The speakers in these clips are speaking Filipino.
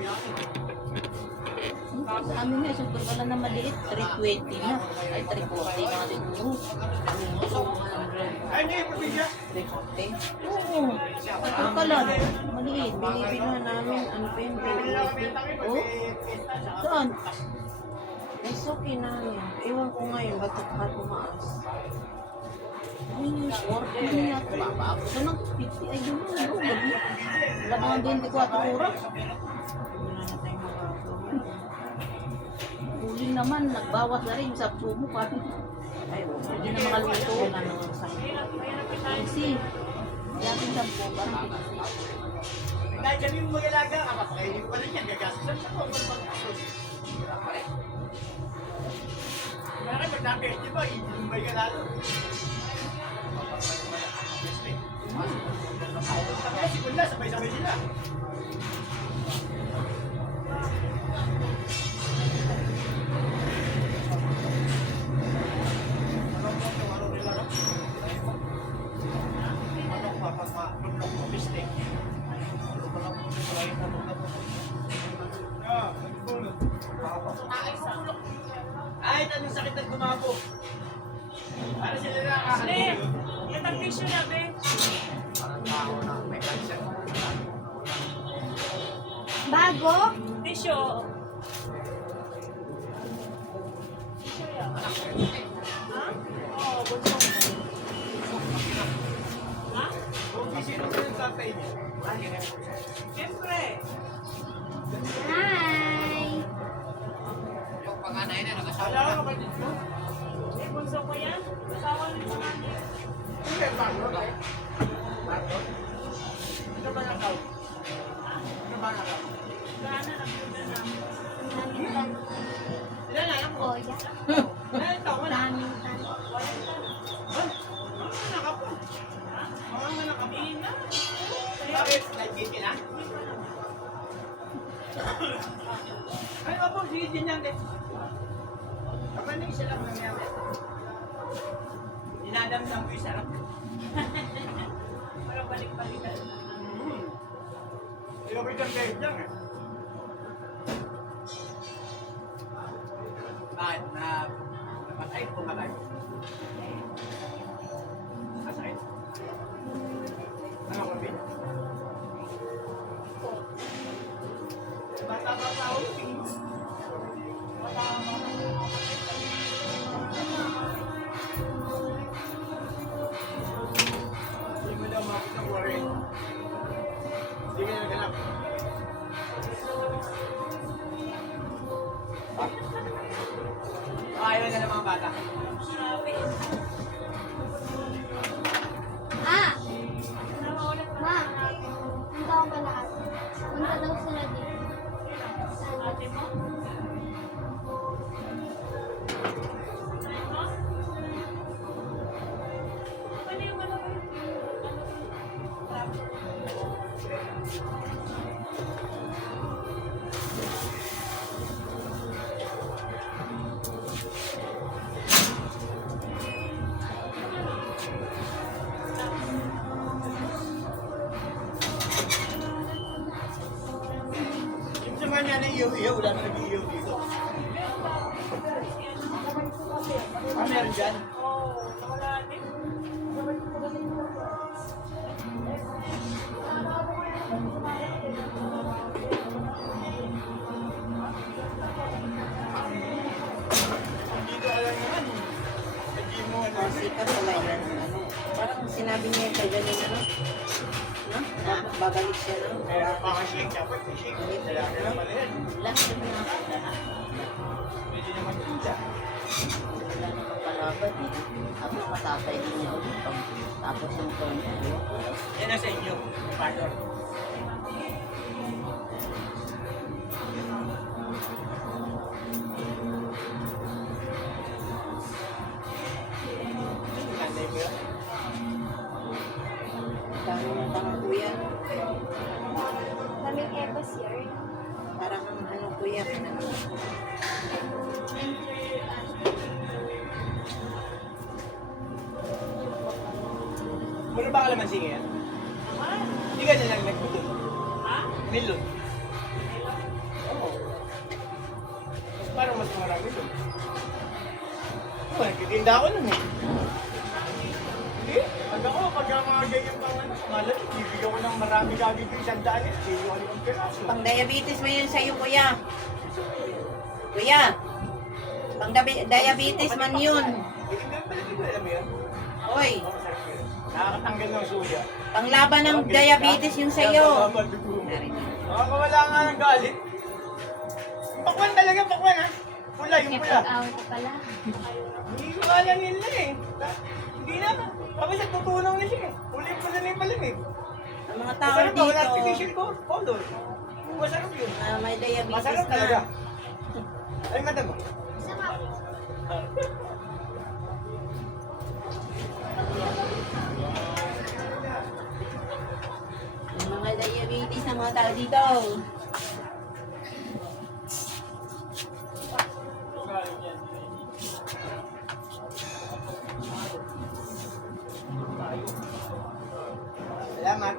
Sa amin nga, super pala na maliit, 320 na. Ay, 340 na siguro. 340. Oo. Super pala. Maliit. Binibinuhan namin, ano pa yun, Oh? Saan? ay okay namin. Ewan ko ngayon, ba't tumaas? Ay, 40 na. Baba ako na ng 50. Ay, yun na. Gabi. Wala mga 24 oras. Wala na tayong magagawa. Uling naman, nagbawas na rin sa sumo pa. Ay, Hindi na makaluto. wala naman sa Kasi, yakin sa po, parang Dahil sabi mo mag-alaga ka, kapakainin pa rin yan, gagastusan siya ko, mag-gastos. Kaya magdakit, di ba, inumbay ka lalo. Tapos si Kunda, sabay-sabay sila. Ay, tanong sakit ng gumabo. Ano sila nakakahuli? Yung tag-tissue na, be. Bago? Tissue. Tissue yan. Ha? Oo, bunso. Ha? Sino ko yung tatay niya? Siyempre. Hi! Wala ka kapatid mo? Eh, bunso ko yan. Asawa ng panganay. Hindi, bago. Bago? Ano ba nakaw? Ano ba nakaw? Gana, nagpunta na. Ilan na lang ko? Kuya. Ilan taon na? Daming tanong. Mga anak po. Mga anak po. Hindi na. Bakit? Nag-gate ka na? Ay, opo, sige din yan. Kapag na isa lang nangyari. Dinadamdam ko yung sarap. Para balik-balikan. Ikaw ba yung guide lang eh? Bakit? Napatay? Pumatay? Masakit? Ano ko, Bin? Bata-bata ako, tingin mo. Hindi mo daw makakit ng worry. Hindi ka naganap. Ayaw na ng mga bata. Grabe. Ah! Ma! Ang tao ba lahat? Punta daw sila dito. Ate mo? Ano? Ano yung ano? Yung sa mga na iyo-iyo, wala na nag-iyo dito. Ah, meron dyan? Oo, wala din. Dito alam naman. Hindi mo ano. sikat pala yan. Ano, parang sinabi niya yung kay Janine, ano? No? Babalik siya, no? Kaya makashake, dapat shake. Dalaga na pala yan. last na mga Medyo naman pizza. wala na kapalaban eh. Tapos matatay din niya ulit. Tapos yung phone niya. Yan na sa inyo. Pastor. Kanday ko yan. Tanong kuya. Daming ebas here. Parang ano kuya, ano? Ano ba kalamansi ngayon? Ha? Hindi ka nilang nagbuto. Ha? Milot. parang mas marami doon. Oh, nagtitinda ako nun eh. Eh, pag ako, pag mga ganyan pang ano, malam, bibigyan ko ng marami kagad yung 100 eh. Hindi ko alam ang piraso. Pang diabetes mo yun sa'yo, kuya. Kuya, pang diabetes man yun. Balik ko, alam mo yan? Oy, Oo, masarap yun. Nakakatanggal ng suya. panglaban ng diabetes yung sa'yo. Makakawala nga ng galit. Pakwan talaga, pakwan ha. Pula, yung pula. Pag-away ka pala. Hindi ko alam nila eh. Hindi na. Tapos nagtutunaw na siya eh. Pula na yung palamig. Ang mga tao Masarap ba? Wala dito, artificial color. Masarap yun. may diabetes Masarap talaga. na. Ay, madam. Ang mga diabetes na mga tao dito. Salamat.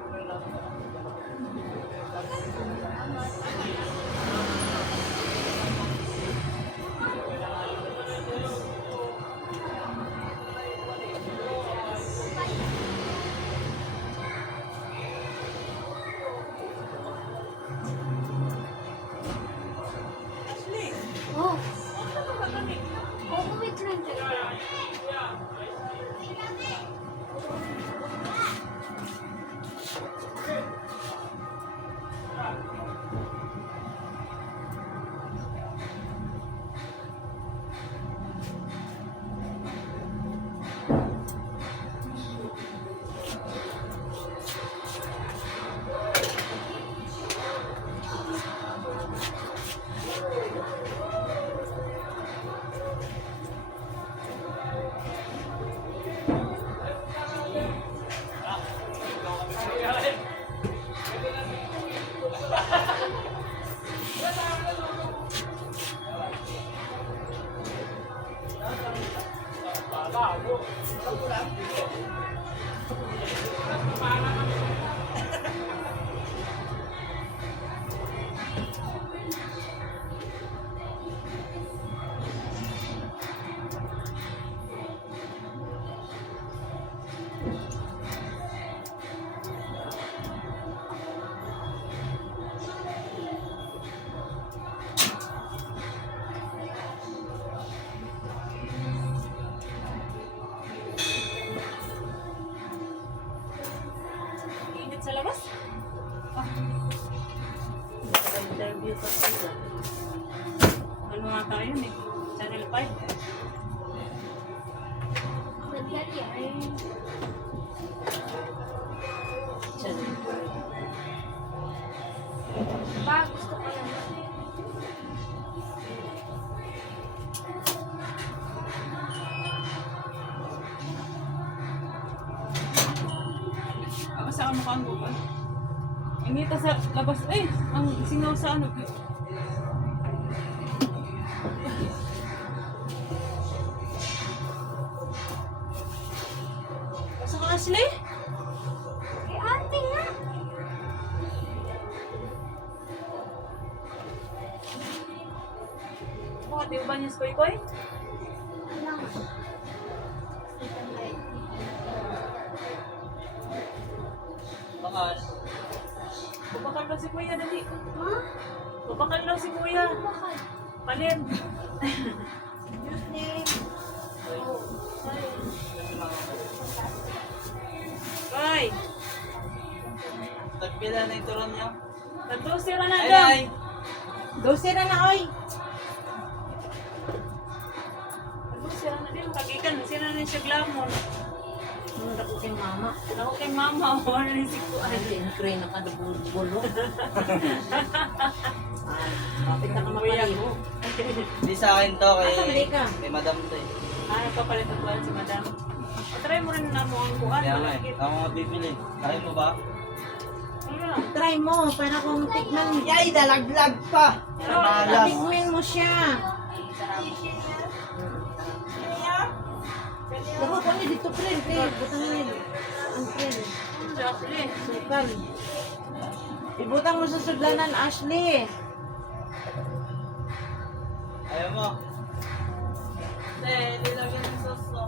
Oh. Oh, wait lang kayo. Init sa labas. Interview pa sila. Ano nga tayo yun eh? Channel 5. Nagdali ay. Pa, gusto ko lang. Basta ka mukha ang gupan. Inita sa labas. Eh, ang singaw sa ano. Basta ka, Ashley? Eh, ate nga. Bakit yung ba niya sa koy-koy? Ano? Bakal. Bubakal daw si Kuya, dali. Ha? Bubakal daw si Kuya. Bakal. Palin. Koy, Tagpila na yung turon niyo. nag-12 na dong. 12 na na, oy. Nag-12 na din. Kagikan, sila na siya glamon. Ano na ko kay mama? Ako kay mama, wala rin si Kuya. Ay, siyempre, nakadubulo. Kapit na ka mapaligo. Hindi sa akin to, Asa, mali ka? kay madam to eh. Nagpapalit ang kuwan si madam. Try mo rin na mo ang kuwan. Kaya nga eh, Malagkit. ako nga bibili. Kaya mo ba? Ano? Try mo, para kung tikman. Yay, dalaglag pa! Malas. Tikman mo siya. Dako ko ni dito, friend. Butang mo yun. Ang friend. Si Ashley. Sukal. Ibutang mo sa sudlanan, Ashley. Ayaw mo? Hindi, nilagyan ng sauce to.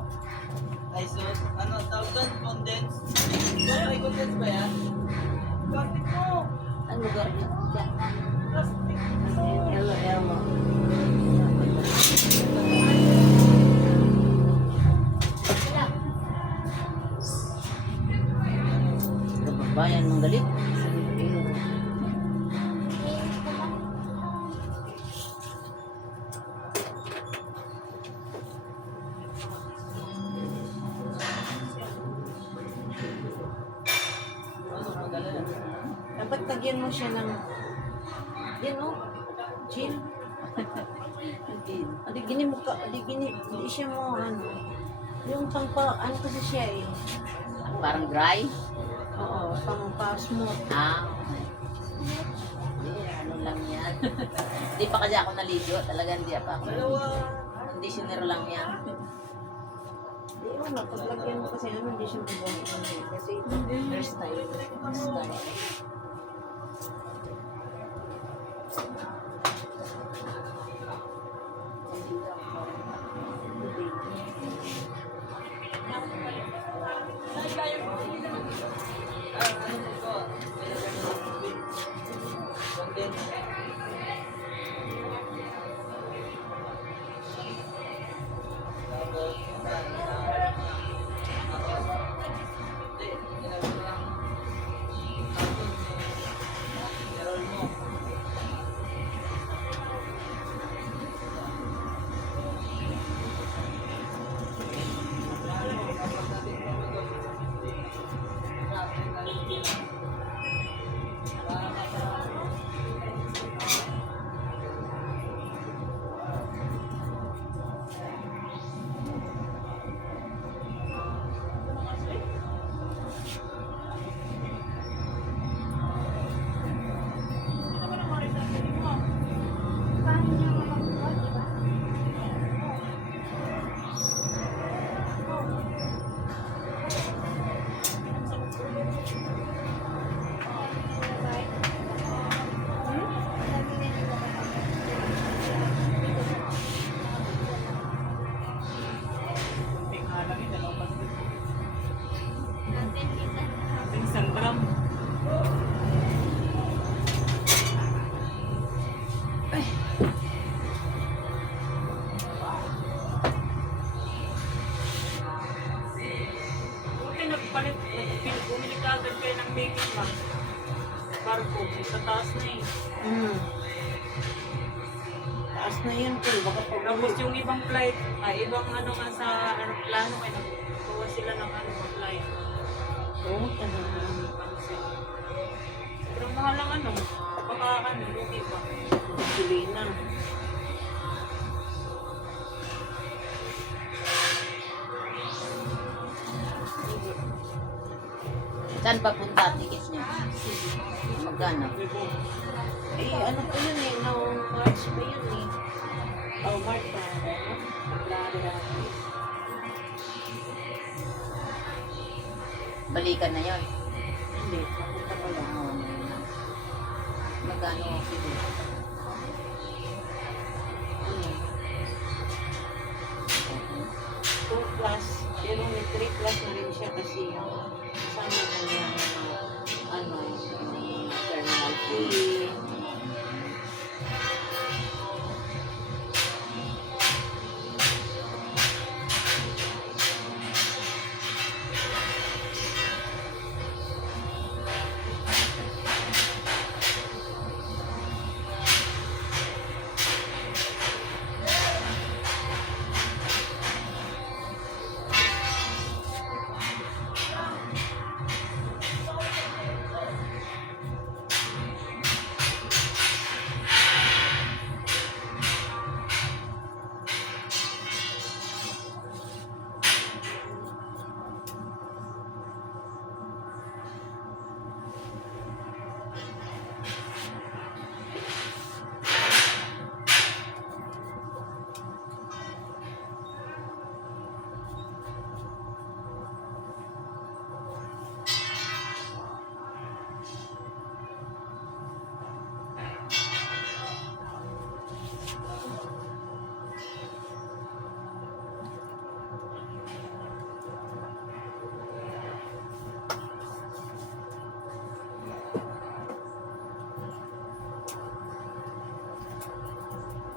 Ay, sus. Ano, tawag doon? Condense? Kaya, ay condense ba yan? Plastic ko. Ang lugar niya. Yan. Plastic ko. Hello, hello. Wala. Kababayan mong galit. Dapat tagyan mo siya ng, yan o, chill. Adi gini mo ka, hindi siya mo, ano, yung ano kasi siya eh. Parang dry. Oo, pang pa-smooth. Ah. Hindi, ano lang yan. Hindi pa kasi ako naligo. Talaga hindi pa ako. Conditioner lang yan. Hindi mo na, paglagyan mo kasi ano, hindi siya mabuhay. Kasi hairstyle. Style. Paano niya makakuha, di ba? Isang gram. Buti nagpalit, bumili ka agad kayo ng baking max. Barko, sa taas na eh. Taas na yun, Phil. Baka Tapos yung ibang flight, ibang ano nga sa aeroplano, kaya nagkuha sila ng ano sa flight. Oo, talaga. Pero mahal ang ano, baka ano, lugi pa. Gasolina. Saan papunta ang tickets niyo? Magkano? Eh, ano pa yun eh, no, March pa yun eh. Oh, March pa. February. Balikan na yon. Hindi, papunta pa lang. Magkano siguro? Ano? 2 plus, pero may 3 plus na rin siya kasi yung kasama na niya ano, yung terminal fee.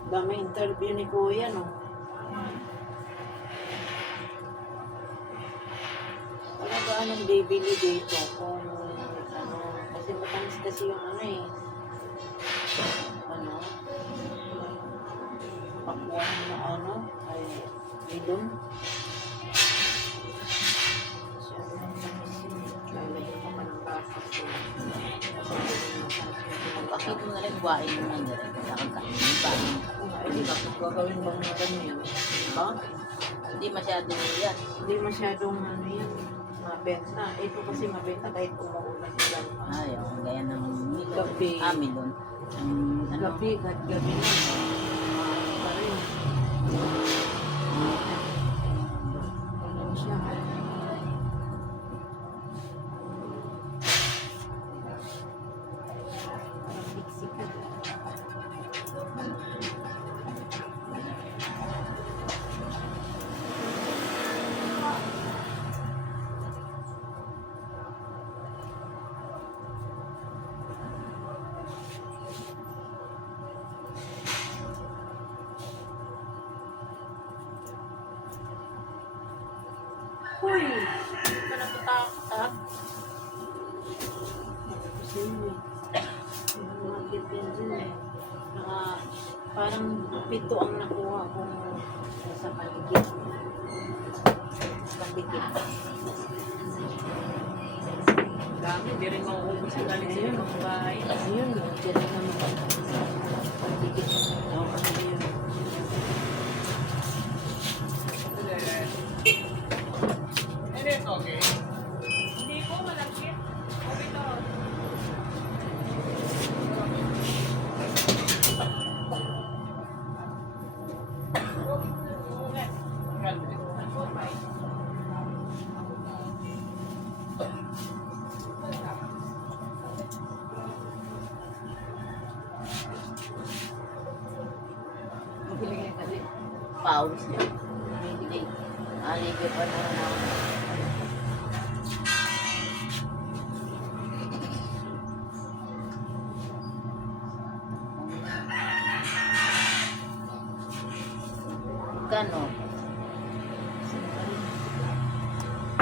Dami interview ni Kuya, no? Wala ba anong bibili dito kung ano, kasi matamis kasi yung ano eh. Ano? Pakwan na ano, ay milon. Masyado ng tamis yun. Lalagyan pa ng gatas yun. Bakit mo na rin buhain mo na dyan? Sa kakain pa. Ay, di ba? Gagawin bang mga ganyan? Diba? Hindi masyado yan. Hindi masyadong ano yan, mabenta. Ito kasi mabenta kahit umuulan lang. Ayaw, gaya ng milon. Gabi. Milon. Ano? Gabi, kahit gabi na. Pa rin. Ano siya? Parang Mexican. Uy! Hindi ka natatakot ha? Kasi yung mga kipin dyan eh. Parang 7 ang nakuha kong sa paligid. Paligid. Dami, di rin mauubos ang galing sa ibang bahay. Ayun, dyan na naman. Paligid. Ano yun? Okay. Hindi po, malagkit. Okay to. Pause niya. Hindi. Aligay pa na naman. Kano?